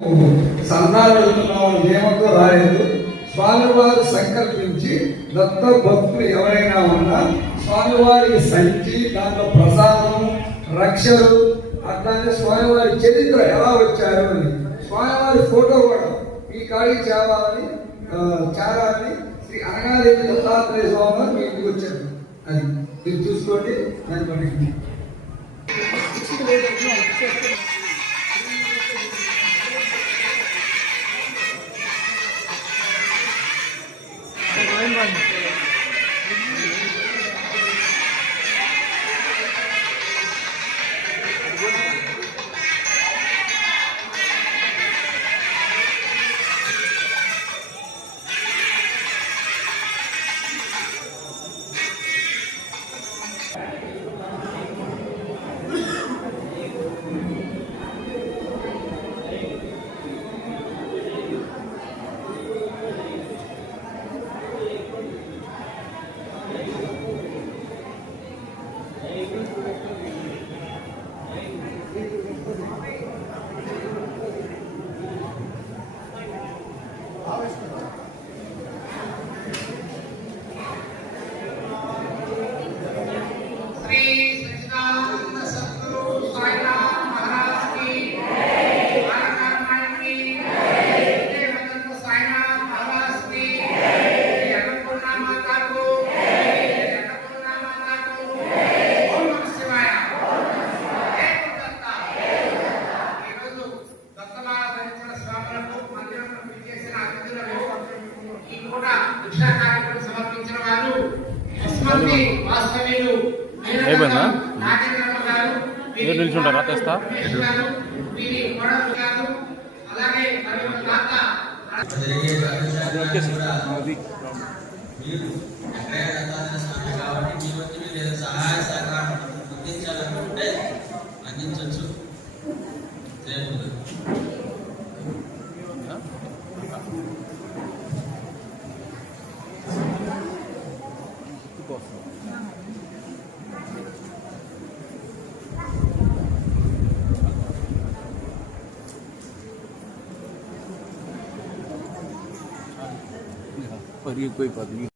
సంతానం నియమంతో రాలేదు. స్వామివారు సంకల్పించి దత్త భక్తులు ఎవరైనా ఉన్నా స్వామివారికి సంచి, దాంట్లో ప్రసాదం, రక్షలు, అట్లానే స్వామివారి చరిత్ర ఎలా వచ్చారు అని స్వామివారి ఫోటో కూడా ఈ కాళీ చారాన్ని శ్రీ అనగాదేవి దత్తాత్రేయ స్వామి వారు మీ ఇంటికి వచ్చారు. అది మీరు చూసుకోండి. దాన్ని బట్టి అయిపోయిందా? మీరు నిల్చుంటారా? తెస్తా. సహాయ సహకారం అందించాలనుకుంటే అందించవచ్చు. और ये कोई बात नहीं।